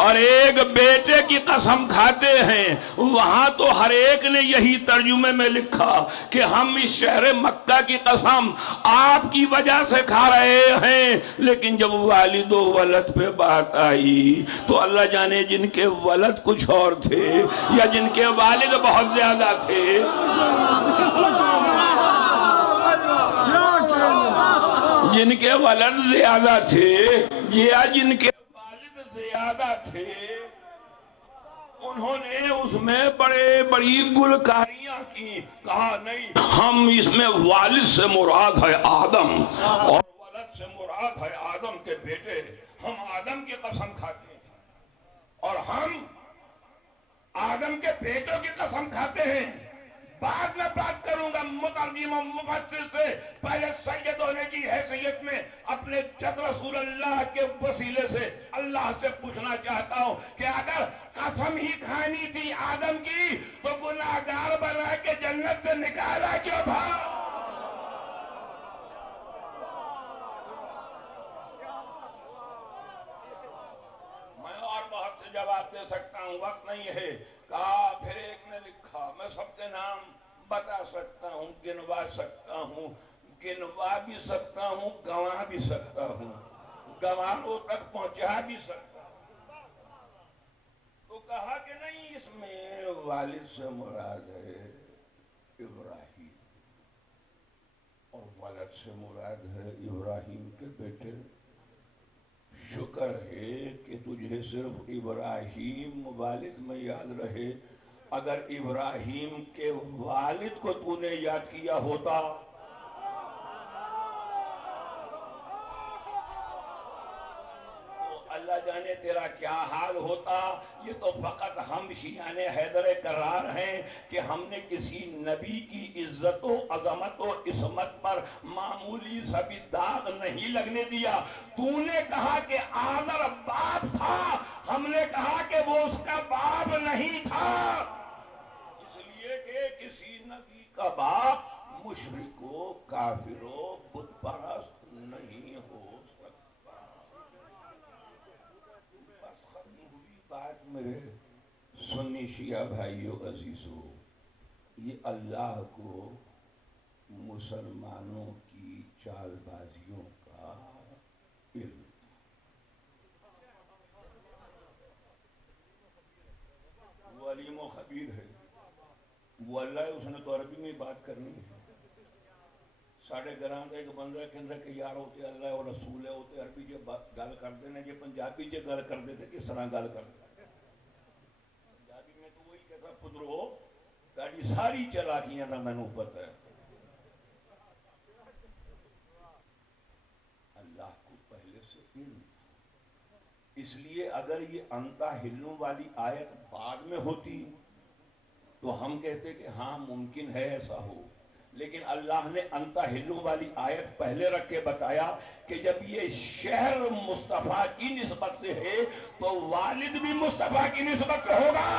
اور ایک بیٹے کی قسم کھاتے ہیں۔ وہاں تو ہر ایک نے یہی ترجمے میں لکھا کہ ہم اس شہر مکہ کی قسم آپ کی وجہ سے کھا رہے ہیں، لیکن جب والد و ولد پہ بات آئی تو اللہ جانے جن کے ولد کچھ اور تھے یا جن کے والد بہت زیادہ تھے، جن کے ولد زیادہ تھے یا جن کے والد زیادہ تھے، انہوں نے اس میں بڑے بڑی گلکاریاں کی، کہا نہیں ہم اس میں والد سے مراد ہے آدم اور ولد سے مراد ہے آدم کے بیٹے، ہم آدم کی قسم کھاتے ہیں اور ہم آدم کے بیٹوں کی قسم کھاتے ہیں۔ بعد میں بات کروں گا مترجم و مفسر سے، پہلے سید ہونے کی حیثیت میں اپنے جد رسول اللہ کے وسیلے سے اللہ سے پوچھنا چاہتا ہوں کہ اگر قسم ہی کھانی تھی آدم کی تو گناہگار بنا کے جنت سے نکالا کیوں تھا؟ میں اور بہت سے جواب دے سکتا ہوں، وقت نہیں ہے۔ کہا پھر ایک نے لکھا، میں سب کے نام بتا سکتا ہوں، گنوا سکتا ہوں، گنوا بھی سکتا ہوں، گنوا بھی سکتا ہوں، گنوانوں تک پہنچا بھی سکتا ہوں۔ تو کہا کہ نہیں، اس میں والد سے مراد ہے ابراہیم اور ولد سے مراد ہے ابراہیم کے بیٹے۔ شکر ہے کہ تجھے صرف ابراہیم والد میں یاد رہے، اگر ابراہیم کے والد کو تو نے یاد کیا ہوتا تو اللہ جانے تیرا کیا حال ہوتا۔ یہ تو فقط ہم شیعان حیدر کرار ہیں کہ ہم نے کسی نبی کی عزت و عظمت و عصمت پر معمولی سا بھی داغ نہیں لگنے دیا۔ تو نے کہا کہ آذر باپ تھا، ہم نے کہا کہ وہ اس کا باپ نہیں تھا، اس لیے کہ کسی نبی کا باپ مشرک و کافر و بت پرست نہیں ہو سکتا۔ بس ختم ہوئی بات میرے سنی شیعہ بھائیو عزیزو۔ یہ اللہ کو مسلمانوں کی چال بازیوں کا علم، وہ علیم و خبیر ہے، وہ اللہ اس نے تو عربی میں بات کرنی ہے۔ ساڑھے گران ایک بندہ کہندہ کہ یار ہوتے اللہ اور رسول ہے ہوتے عربی جو گل کر دینا، یہ پنجابی جو گل کر دیتے کس طرح گل کر دیتے؟ پنجابی میں تو وہی کہتا پدرو تاڑی ساری چلاکیاں نہ میں نے پتہ ہے۔ اللہ کو پہلے سے علم تھا، اس لیے اگر یہ انتا ہلوں والی آیت بعد میں ہوتی تو ہم کہتے کہ ہاں ممکن ہے ایسا ہو، لیکن اللہ نے انتا ہلوں والی آیت پہلے رکھ کے بتایا کہ جب یہ شہر مصطفیٰ کی نسبت سے ہے تو والد بھی مصطفیٰ کی نسبت سے ہوگا،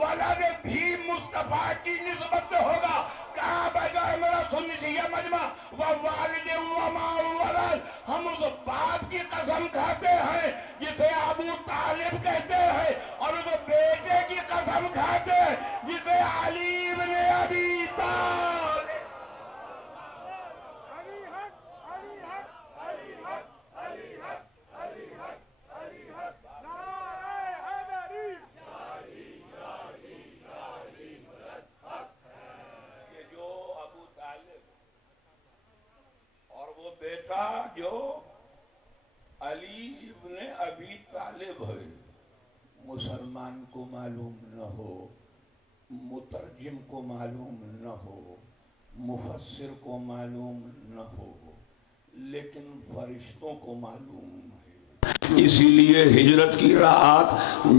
ولد بھی مصطفیٰ کی نسبت سے ہوگا۔ کہاں بجائے میرا سنی شیعہ مجمع وَوَالِدٍ وَمَا وَلَدٍ، ہم اس باپ کی قسم کھاتے ہیں جسے ابو طالب کہتے ہیں، اور اس بیٹے کی قسم کھاتے ہیں جسے علی ابن ابی طالب۔ بیٹا جو علی ابن ابی طالب ہے، مسلمان کو معلوم نہ ہو، مترجم کو معلوم نہ ہو، مفسر کو معلوم نہ ہو، لیکن فرشتوں کو معلوم ہے۔ اسی لیے ہجرت کی رات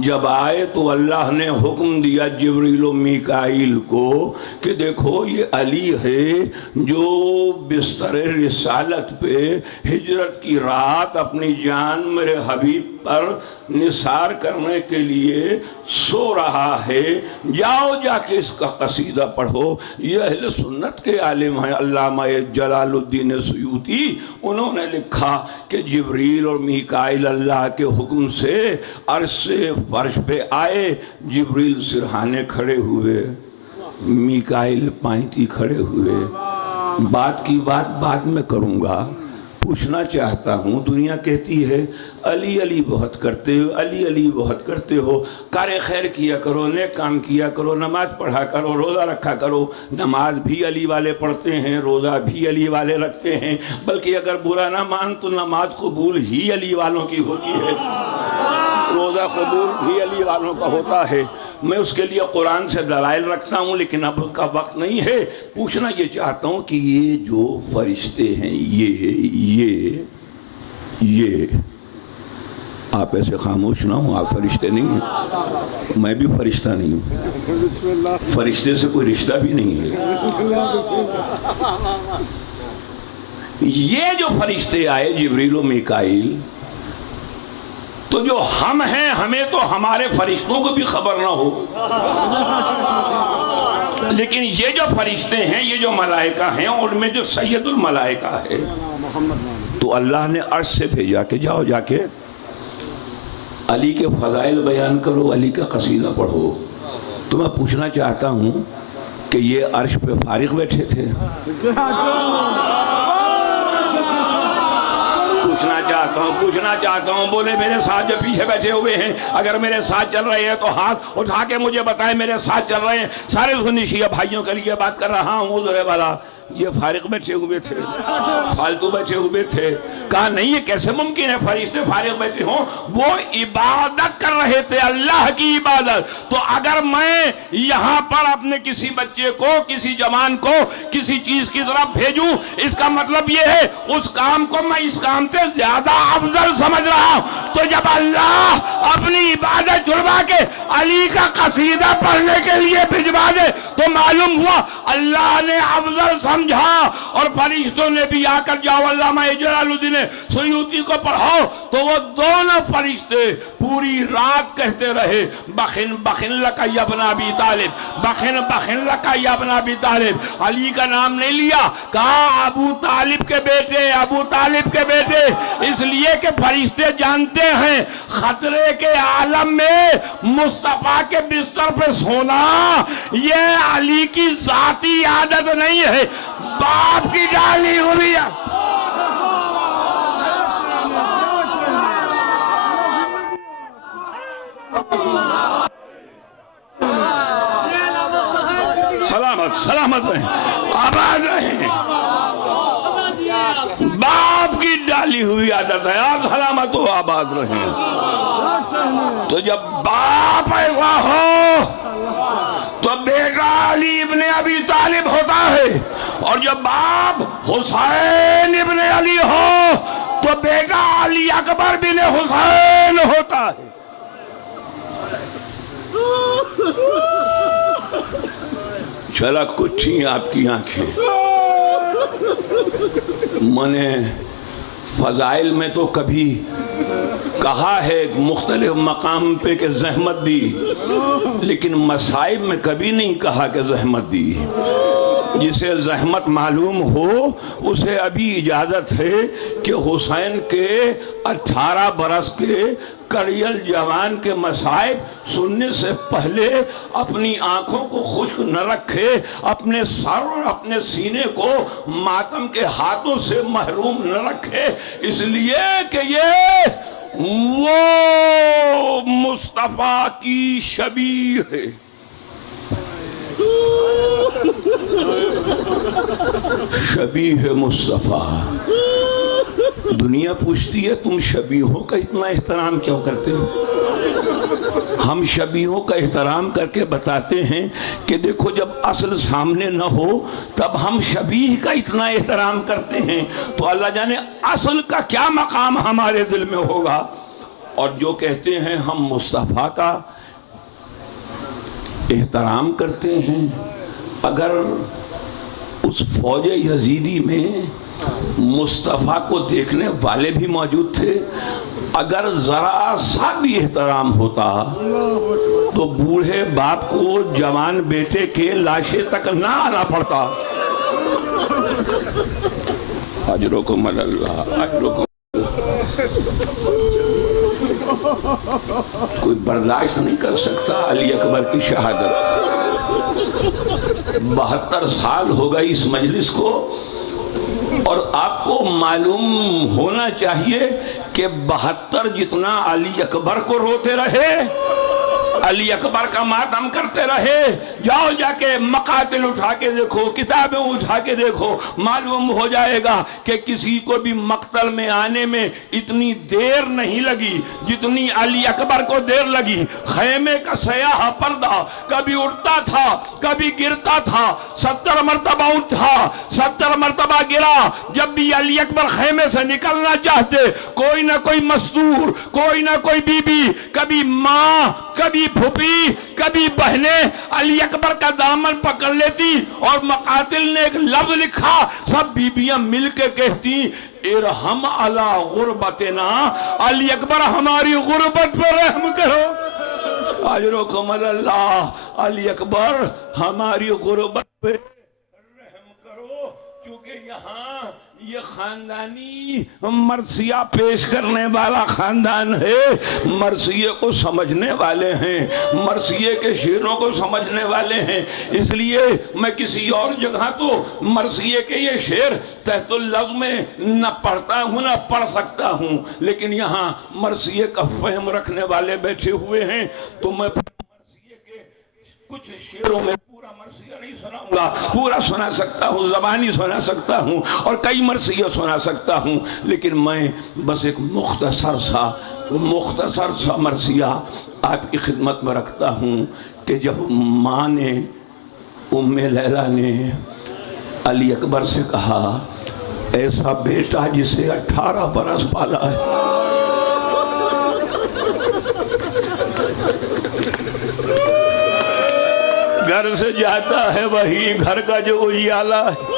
جب آئے تو اللہ نے حکم دیا جبریل و میکائیل کو کہ دیکھو یہ علی ہے جو بستر رسالت پہ ہجرت کی رات اپنی جان میرے حبیب پر نثار کرنے کے لیے سو رہا ہے، جاؤ جا کے اس کا قصیدہ پڑھو۔ یہ اہل سنت کے عالم ہیں علامہ جلال الدین سیوطی، انہوں نے لکھا کہ جبریل اور میکائیل اللہ کے حکم سے عرش سے فرش پہ آئے، جبریل سرہانے کھڑے ہوئے، میکائیل پائنتی کھڑے ہوئے۔ بات کی بات بعد میں کروں گا، پوچھنا چاہتا ہوں، دنیا کہتی ہے علی علی بہت کرتے ہو، علی علی بہت کرتے ہو، کار خیر کیا کرو، نیک کام کیا کرو، نماز پڑھا کرو، روزہ رکھا کرو۔ نماز بھی علی والے پڑھتے ہیں، روزہ بھی علی والے رکھتے ہیں، بلکہ اگر برا نہ مان تو نماز قبول ہی علی والوں کی ہوتی ہے۔ روزہ قبول بھی علی والوں کا ہوتا ہے. میں اس کے لیے قرآن سے دلائل رکھتا ہوں، لیکن اب کا وقت نہیں ہے. پوچھنا یہ چاہتا ہوں کہ یہ جو فرشتے ہیں یہ آپ ایسے خاموش نہ ہوں. آپ فرشتے نہیں ہیں، میں بھی فرشتہ نہیں ہوں، فرشتے سے کوئی رشتہ بھی نہیں ہے. یہ جو فرشتے آئے جبریل و میکائیل، تو جو ہم ہیں ہمیں تو ہمارے فرشتوں کو بھی خبر نہ ہو، لیکن یہ جو فرشتے ہیں، یہ جو ملائکہ ہیں، ان میں جو سید الملائکہ ہے، تو اللہ نے عرش سے بھیجا کہ جاؤ جا کے علی کے فضائل بیان کرو، علی کا قصیدہ پڑھو. تو میں پوچھنا چاہتا ہوں کہ یہ عرش پہ فارغ بیٹھے تھے؟ پوچھنا چاہتا ہوں بولے میرے ساتھ جو پیچھے بیٹھے ہوئے ہیں، اگر میرے ساتھ چل رہے ہیں تو ہاتھ اٹھا کے مجھے بتائیں میرے ساتھ چل رہے ہیں. سارے سنی شیعہ بھائیوں کے لیے بات کر رہا ہوں. حضور والا یہ فارغ بیٹھے ہوئے تھے، فالتو بیٹھے ہوئے تھے. کہا نہیں، یہ کیسے ممکن ہے فرشتے فارغ بیٹھے ہوں؟ وہ عبادت کر رہے تھے، اللہ کی عبادت. تو اگر میں یہاں پر اپنے کسی بچے کو، کسی جوان کو کسی چیز کی طرف بھیجوں، اس کا مطلب یہ ہے اس کام کو میں اس کام سے زیادہ افضل سمجھ رہا ہوں. تو جب اللہ اپنی عبادت چھڑوا کے علی کا قصیدہ پڑھنے کے لیے بھجوا دے تو معلوم ہوا اللہ نے افضل سمجھا. اور فرشتوں نے بھی آ کر جاؤ علامہ جلال الدین سیوطی کو پڑھاؤ، تو وہ دونوں فرشتے پوری رات کہتے رہے بخن بخن لکا یا ابن ابی طالب، بخن بخن لکا یا ابن ابی طالب. علی کا نام نہیں لیا، کہا ابو طالب کے بیٹے، ابو طالب کے بیٹے. اس لیے کہ فرشتے جانتے ہیں خطرے کے عالم میں مصطفیٰ کے بستر پہ سونا یہ علی کی ذاتی عادت نہیں ہے، باپ کی ڈالی ہوئی ہے. سلامت سلامت رہیں، آباد رہیں. باپ کی ڈالی ہوئی عادت ہے، آپ سلامت و آباد رہیں. تو جب باپ ایسا ہو تو بیٹا علی ابن ابی طالب ہوتا ہے، اور جب باپ حسین ابن علی ہو تو بیٹا علی اکبر بن حسین ہوتا ہے. چھلک کچھی آپ کی آنکھیں. میں نے فضائل میں تو کبھی کہا ہے مختلف مقام پہ کہ زحمت دی، لیکن مصائب میں کبھی نہیں کہا کہ زحمت دی. جسے زحمت معلوم ہو اسے ابھی اجازت ہے کہ حسین کے 18 برس کے کڑیل جوان کے مصائب سننے سے پہلے اپنی آنکھوں کو خشک نہ رکھے، اپنے سر اور اپنے سینے کو ماتم کے ہاتھوں سے محروم نہ رکھے. اس لیے کہ یہ وہ مصطفیٰ کی شبیہ ہے. شبیہ مصطفیٰ. دنیا پوچھتی ہے تم شبیہوں کا اتنا احترام کیوں کرتے ہو؟ ہم شبیہوں کا احترام کر کے بتاتے ہیں کہ دیکھو جب اصل سامنے نہ ہو تب ہم شبیہ کا اتنا احترام کرتے ہیں، تو اللہ جانے اصل کا کیا مقام ہمارے دل میں ہوگا. اور جو کہتے ہیں ہم مصطفیٰ کا احترام کرتے ہیں، اگر اس فوج یزیدی میں مصطفیٰ کو دیکھنے والے بھی موجود تھے، اگر ذرا سا بھی احترام ہوتا تو بوڑھے باپ کو جوان بیٹے کے لاشے تک نہ آنا پڑتا. اجرکم اللہ، اجرکم. کوئی برداشت نہیں کر سکتا علی اکبر کی شہادت. 72 سال ہو گئی اس مجلس کو، اور آپ کو معلوم ہونا چاہیے کہ 72 جتنا علی اکبر کو روتے رہے، علی اکبر کا ماتم کرتے رہے. جاؤ جا کے مقاتل اٹھا کے دیکھو, کتابیں اٹھا کے دیکھو, معلوم ہو جائے گا کہ کسی کو بھی مقتل میں آنے میں اتنی دیر نہیں لگی جتنی علی اکبر کو دیر لگی. خیمے کا سیاہ پردہ کبھی اٹھتا تھا کبھی گرتا تھا, 70 مرتبہ اٹھا 70 مرتبہ گرا. جب بھی علی اکبر خیمے سے نکلنا چاہتے, کوئی نہ کوئی مستور, کوئی نہ کوئی بی بی, کبھی ماں, کبھی پھوپھی, کبھی بہنیں علی اکبر کا دامن پکڑ لیتی, اور مقاتل نے ایک لفظ لکھا, سب بیبیاں مل کے کہتی ارحم علی غربتنا, علی اکبر ہماری غربت پر رحم کرو. اجرکم اللہ, علی اکبر ہماری غربت پہ رحم کرو. کیونکہ یہاں یہ خاندانی مرثیہ پیش کرنے والا خاندان ہے, مرثیے کو سمجھنے والے ہیں, مرثیے کے شعروں کو سمجھنے والے ہیں. اس لیے میں کسی اور جگہ تو مرثیے کے یہ شعر تحت اللفظ میں نہ پڑھتا ہوں نہ پڑھ سکتا ہوں, لیکن یہاں مرثیے کا فہم رکھنے والے بیٹھے ہوئے ہیں, تو میں مرثیے کے کچھ شعروں میں پورا مرثیہ نہیں سناؤں گا. پورا سنا سکتا ہوں, زبانی سنا سکتا ہوں, اور کئی مرثیہ سنا سکتا ہوں, لیکن میں بس ایک مختصر سا مرثیہ آپ کی خدمت میں رکھتا ہوں کہ جب ماں نے, ام لیلہ نے علی اکبر سے کہا ایسا بیٹا جسے 18 برس پالا ہے, گھر سے جاتا ہے وہی گھر کا جو اجالا ہے.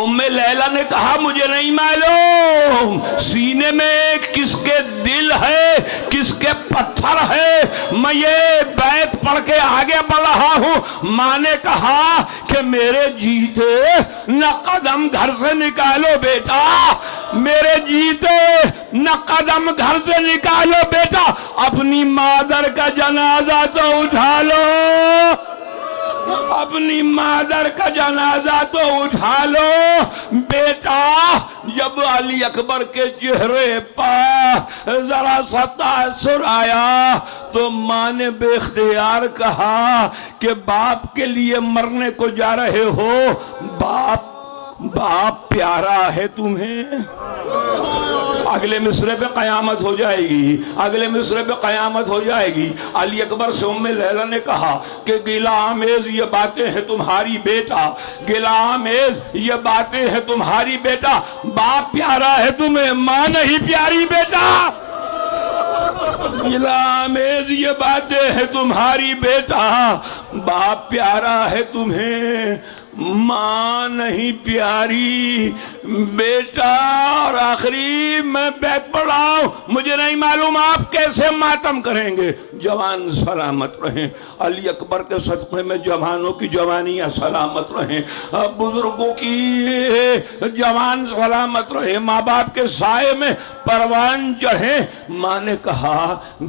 ام لیلہ نے کہا مجھے نہیں معلوم سینے میں کس کے دل ہے کس کے پتھر ہے, میں یہ بیت پڑھ کے آگے بڑھ رہا ہوں. ماں نے کہا کہ میرے جیتے نہ قدم گھر سے نکالو بیٹا, میرے جیتے نہ قدم گھر سے نکالو بیٹا, اپنی مادر کا جنازہ تو اٹھا لو, اپنی مادر کا جنازہ تو اٹھا لو. بیٹا جب علی اکبر کے چہرے پر ذرا سا تاثر آیا تو ماں نے بے اختیار کہا کہ باپ کے لیے مرنے کو جا رہے ہو, باپ پیارا ہے تمہیں. اگلے مصرے پہ قیامت ہو جائے گی, اگلے مصرے پہ قیامت ہو جائے گی. علی اکبر سے ام لیلہ نے کہا کہ گلہ آمیز یہ باتیں ہیں تمہاری بیٹا, گلہ آمیز یہ باتیں ہیں تمہاری بیٹا, باپ پیارا ہے تمہیں ماں نہیں پیاری بیٹا. گلہ آمیز یہ باتیں ہیں تمہاری بیٹا, باپ پیارا ہے تمہیں ماں نہیں پیاری بیٹا. اور آخری میں بیت پڑھا ہوں, مجھے نہیں معلوم آپ کیسے ماتم کریں گے. جوان سلامت رہیں, علی اکبر کے صدقے میں جوانوں کی جوانیاں سلامت رہیں, بزرگوں کی جوان سلامت رہیں, ماں باپ کے سائے میں پروان چڑھیں. ماں نے کہا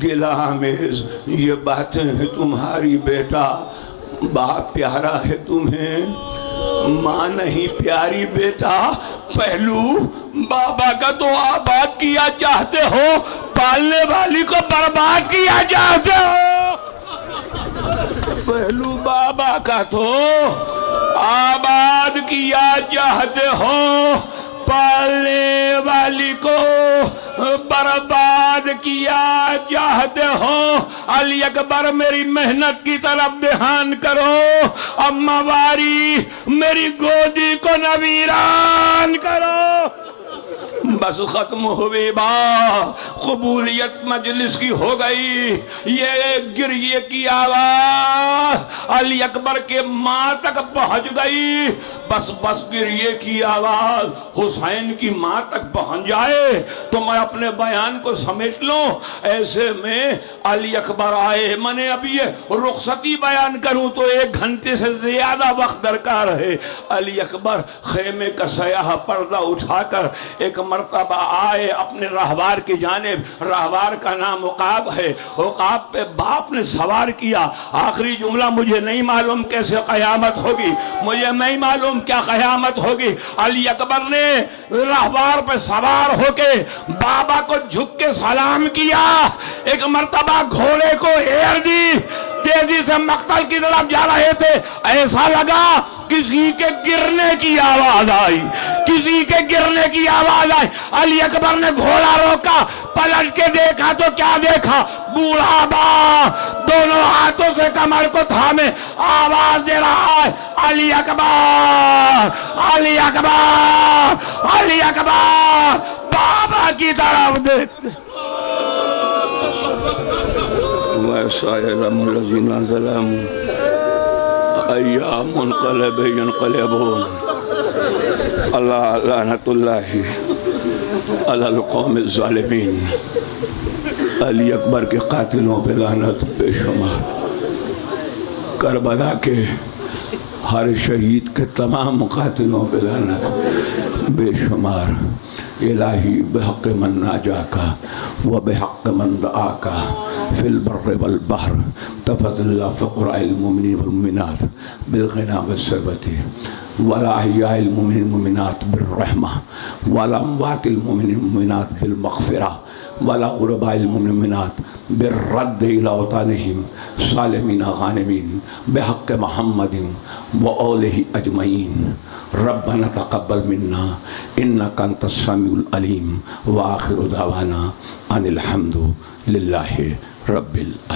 گلہ آمیز یہ باتیں ہیں تمہاری بیٹا, باپ پیارا ہے تمہیں ماں نہیں پیاری بیٹا. پہلو بابا کا تو آباد کیا چاہتے ہو, پالنے والی کو برباد کیا چاہتے ہو. پہلو بابا کا تو آباد کیا چاہتے ہو, پالنے والی کو برباد کیا چاہتے ہو. علی اکبر میری محنت کی طرف دھیان کرو, اماں واری میری گودی کو نہ ویران کرو. بس ختم ہوئی بات, قبولیت مجلس کی ہو گئی. یہ گریے کی آواز علی اکبر کے ماں تک پہنچ گئی. بس گریے کی آواز حسین کی ماں تک پہنچ جائے تو میں اپنے بیان کو سمیٹ لوں. ایسے میں علی اکبر آئے. میں نے اب یہ رخصتی بیان کروں تو 1 گھنٹے سے زیادہ وقت درکار ہے. علی اکبر خیمے کا سیاہ پردہ اٹھا کر ایک مرتبہ مرتبہ آئے اپنے راہبار کی جانب، راہبار کا نام عقاب ہے، عقاب پہ باپ نے سوار کیا، آخری جملہ مجھے نہیں معلوم کیسے قیامت ہوگی، مجھے نہیں معلوم کیا قیامت ہوگی۔ علی اکبر نے راہبار پہ سوار ہو کے بابا کو جھک کے سلام کیا، ایک مرتبہ گھوڑے کو ایر دی، تیزی سے مقتل کی طرف جا رہے تھے، ایسا لگا کسی کے گرنے کی آواز آئی، کسی کے گرنے کی آواز آئی۔ علی اکبر نے گھوڑا روکا، پلٹ کے دیکھا تو کیا دیکھا؟ بوڑھا باپ دونوں ہاتھوں سے کمر کو تھامے آواز دے رہا ہے، علی اکبر، علی اکبر، علی اکبر، بابا کی طرف دیکھتے۔ وَسَائِرَمُ الَّذِينَ ظَلَمُوا ایام منقلب ینقلبون۔ اللہ لعنت اللہ علی القوم الظالمین۔ علی اکبر کے قاتلوں پہ لعنت بے شمار، کربلا کے ہر شہید کے تمام قاتلوں پہ لعنت بے شمار۔ الہی بحق من ناجاکا و بحق من دعاکا فی البر والبحر تفضل اللہ فقراء المؤمنین والمؤمنات بالغنا والثبات ولا احیاء المؤمنین والمؤمنات بالرحمہ ولا اموات المؤمنین والمؤمنات بالمغفرہ ولا غرباء المؤمنات بالرد الى اوطانہم سالمین غانمین بحق محمد وآلہ اجمعین۔ ربنا تقبل منا انک انت السمیع العلیم وآخر دعوانا ان الحمد للہ رب العالمین۔